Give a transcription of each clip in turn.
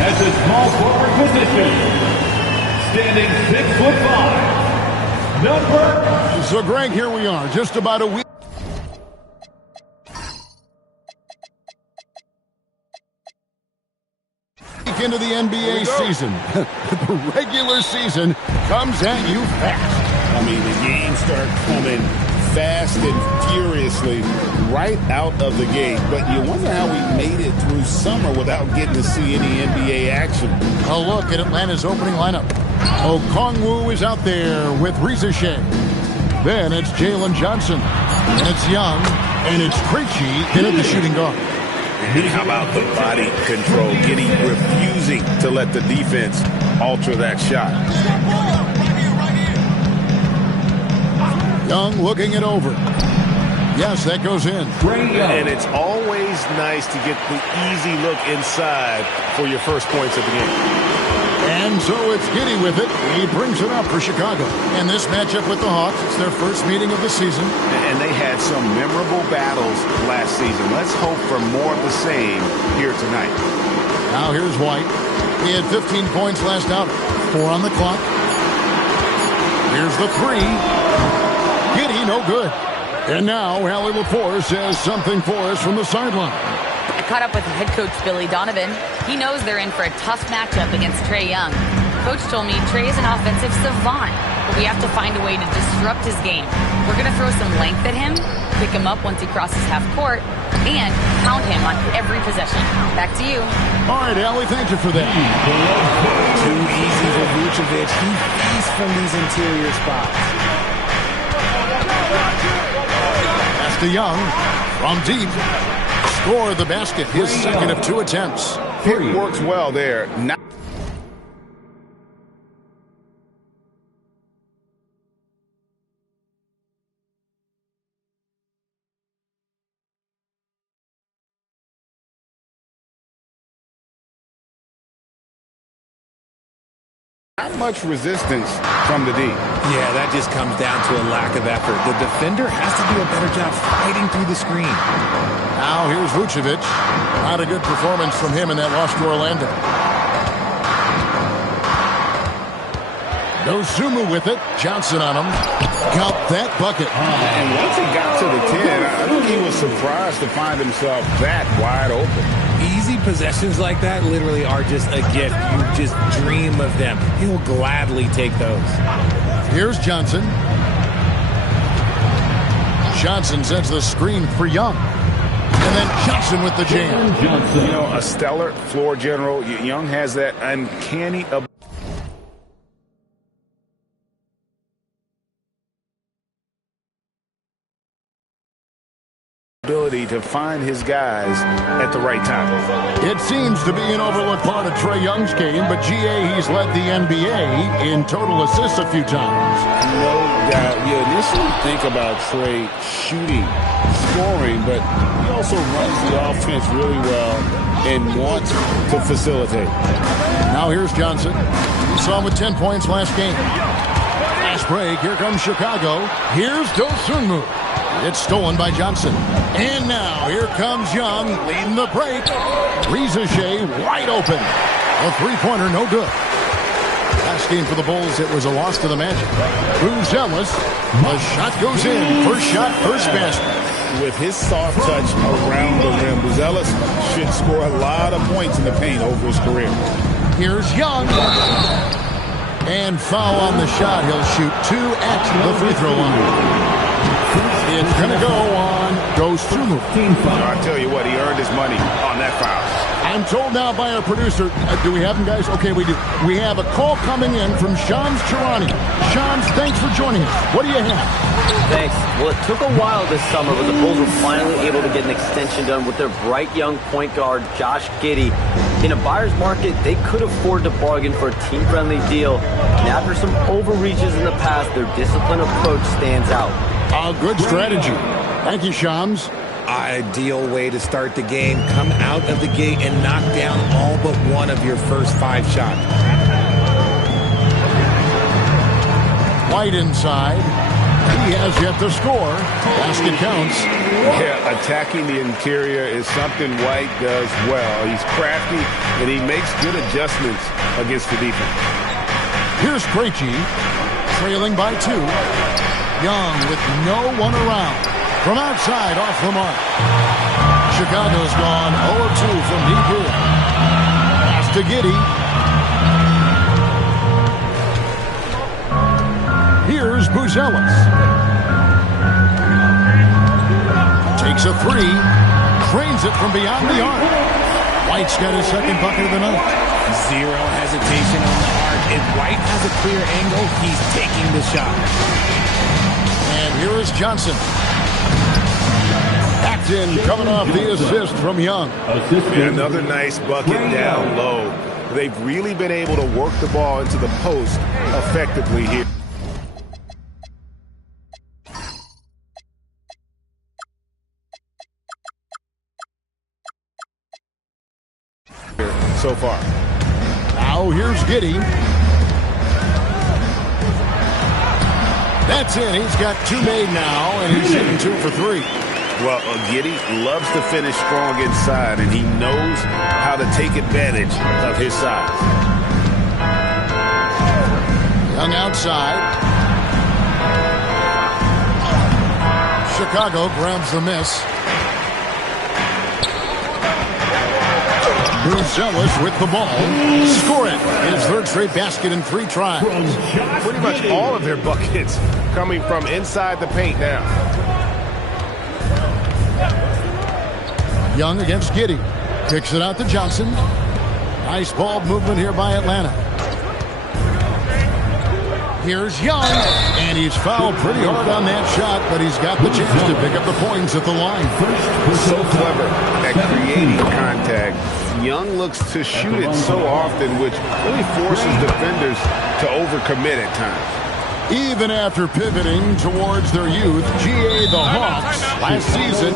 at the small forward position, standing 6'5", number... So, Greg, here we are, just about a week into the NBA season. The regular season comes at you fast. I mean, the games start coming fast and furiously right out of the gate. But you wonder how we made it through summer without getting to see any NBA action. A look at Atlanta's opening lineup. Okongwu is out there with Shea. Then it's Jalen Johnson. And it's Young. And it's Krejci in at the shooting guard. And how about the body control? Refusing to let the defense alter that shot. Young looking it over. Yes, that goes in. And it's always nice to get the easy look inside for your first points of the game. And so it's Giddey with it. He brings it up for Chicago. And this matchup with the Hawks, it's their first meeting of the season. And they had some memorable battles last season. Let's hope for more of the same here tonight. Now here's White. He had 15 points last outing. 4 on the clock. Here's the 3. Giddey, no good. And now Allie LaForce says something for us from the sideline. I caught up with head coach Billy Donovan. He knows they're in for a tough matchup against Trae Young. Coach told me Trae is an offensive savant, but we have to find a way to disrupt his game. We're going to throw some length at him, pick him up once he crosses half court, and pound him on every possession. Back to you. All right, Allie, thank you for that. Too easy for Vucevic. He feasts from these interior spots. Pass to Young from deep. Score the basket, his second of 2 attempts. It works well there. Not much resistance from the D. Yeah, that just comes down to a lack of effort. The defender has to do a better job fighting through the screen. Now here's Vucevic. Not a good performance from him in that loss to Orlando. Dosunmu with it. Johnson on him. Count that bucket. And once he got to the 10, I think he was surprised to find himself that wide open. Easy possessions like that literally are just a gift. You just dream of them. He'll gladly take those. Here's Johnson. Johnson sends the screen for Young. And then Johnson with the jam. You know, a stellar floor general. Young has that uncanny ability to find his guys at the right time. It seems to be an overlooked part of Trae Young's game, but GA, he's led the NBA in total assists a few times. No doubt. You initially think about Trae shooting, scoring, but he also runs the offense really well and wants to facilitate. Now here's Johnson. We saw him with 10 points last game. Fast break. Here comes Chicago. Here's Dosunmu. It's stolen by Johnson. And now here comes Young leading the break. Shea wide open. A three-pointer, no good. Last game for the Bulls, it was a loss to the Magic. Bruce Ellis, the shot goes in. First shot, first basket. With his soft touch around the rim, Ellis should score a lot of points in the paint over his career. Here's Young. And foul on the shot. He'll shoot 2 at the free throw line. It's going to go on Dosunmu. I'll tell you what, he earned his money on that foul. I'm told now by our producer, do we have him, guys? Okay, we do. We have a call coming in from Shams Charania. Shams, thanks for joining us. What do you have? Thanks. Well, it took a while this summer, but the Bulls were finally able to get an extension done with their bright young point guard, Josh Giddey. In a buyer's market, they could afford to bargain for a team-friendly deal. And after some overreaches in the past, their disciplined approach stands out. A good strategy. Thank you, Shams. Ideal way to start the game. Come out of the gate and knock down all but one of your first 5 shots. White inside. He has yet to score. Basket counts. Yeah, attacking the interior is something White does well. He's crafty, and he makes good adjustments against the defense. Here's Krejci, trailing by 2. Young with no one around. From outside, off the mark. Chicago's gone 0-2 from deep here. Pass to Giddey. Here's Buzelis. Takes a 3. Trains it from beyond the arc. White's got his second bucket of the night. Zero hesitation on the arc. If White has a clear angle, he's taking the shot. And here is Johnson. Acton coming off the assist from Young. And another nice bucket down low. They've really been able to work the ball into the post effectively here. So far. Now here's Giddey. That's in. He's got 2 made now, and he's shooting 2 for 3. Well, Giddey loves to finish strong inside, and he knows how to take advantage of his size. Young outside. Chicago grabs the miss. Buzelis with the ball. Score it. His third straight basket in 3 tries. Pretty much all of their buckets coming from inside the paint now. Young against Giddey. Kicks it out to Johnson. Nice ball movement here by Atlanta. Here's Young. And he's fouled pretty hard on that shot, but he's got the chance to pick up the points at the line. So clever at creating contact. Young looks to shoot it so often, which really forces defenders to overcommit at times. Even after pivoting towards their youth, GA the Hawks last season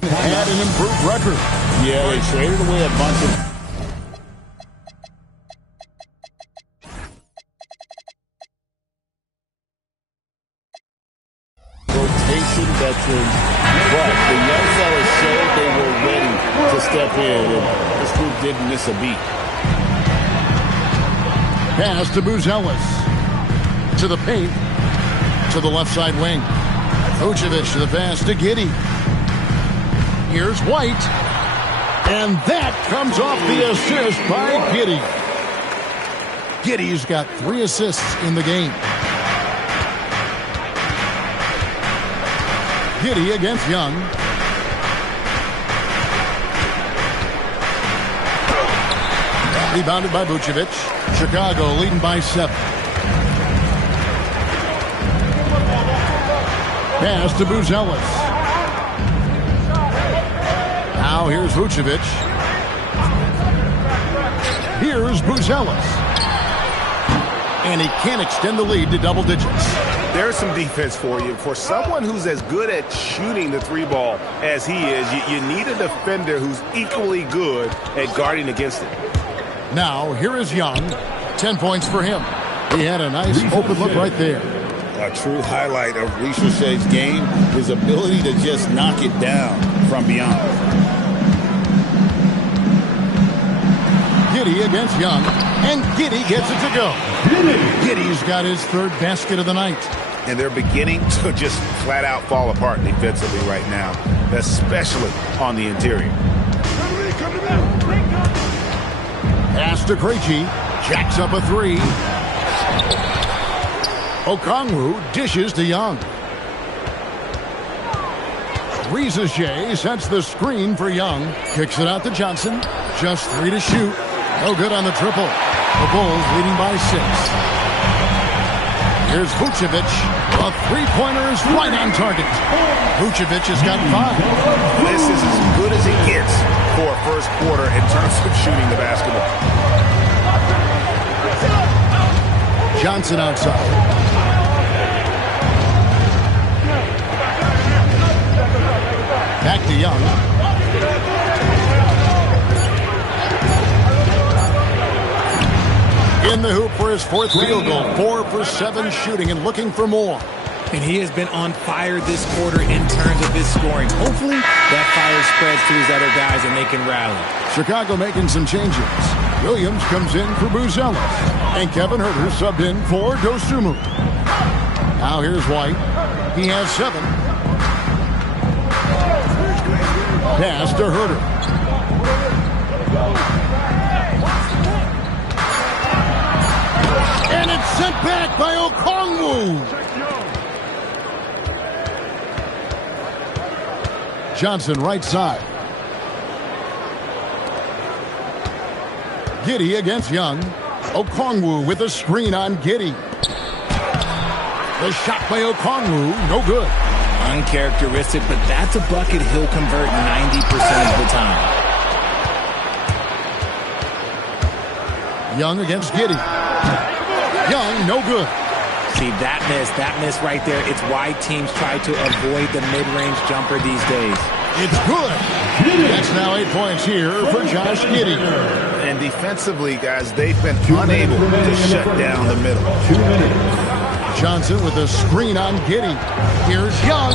had an improved record. Yeah, they traded away a bunch of rotation veterans, but the young fellas showed they were ready to step in, and this group didn't miss a beat. Pass to Buzelis. To the paint. To the left side wing. Vucevic to the pass to Giddey. Here's White. And that comes off the assist by Giddey. Giddey's got 3 assists in the game. Giddey against Young. Rebounded by Vucevic. Chicago leading by 7. Pass to Buzelis. Now here's Vucevic. Here's Buzelis. And he can't extend the lead to double digits. There's some defense for you. For someone who's as good at shooting the 3-ball as he is, you need a defender who's equally good at guarding against it. Now, here is Young. 10 points for him. He had a nice open look right there. A true highlight of Richard's game, his ability to just knock it down from beyond. Giddey against Young. And Giddey gets it to go. Giddey's got his 3rd basket of the night. And they're beginning to just flat out fall apart defensively right now, especially on the interior. Pass to Krejci. Jacks up a 3. Okongwu dishes to Young. Rizache sets the screen for Young. Kicks it out to Johnson. Just 3 to shoot. No good on the triple. The Bulls leading by 6. Here's Vucevic. A 3-pointer is right on target. Vucevic has got 5. This is as good as it gets for a first quarter in terms of shooting the basketball. Johnson outside. Back to Young. his fourth field goal. 4 for 7 shooting and looking for more. And he has been on fire this quarter in terms of his scoring. Hopefully, that fire spreads to his other guys and they can rally. Chicago making some changes. Williams comes in for Buzelis. And Kevin Huerter subbed in for Dosunmu. Now here's White. He has 7. Pass to Huerter. And it's sent back by Okongwu. Johnson right side. Giddey against Young. Okongwu with a screen on Giddey. The shot by Okongwu, no good. Uncharacteristic, but that's a bucket he'll convert 90% of the time. Young against Giddey. Young, no good. See, that miss right there, it's why teams try to avoid the mid-range jumper these days. It's good. That's now 8 points here for Josh Giddey. And defensively, guys, they've been unable to shut down the middle. 2 minutes. Johnson with a screen on Giddey. Here's Young.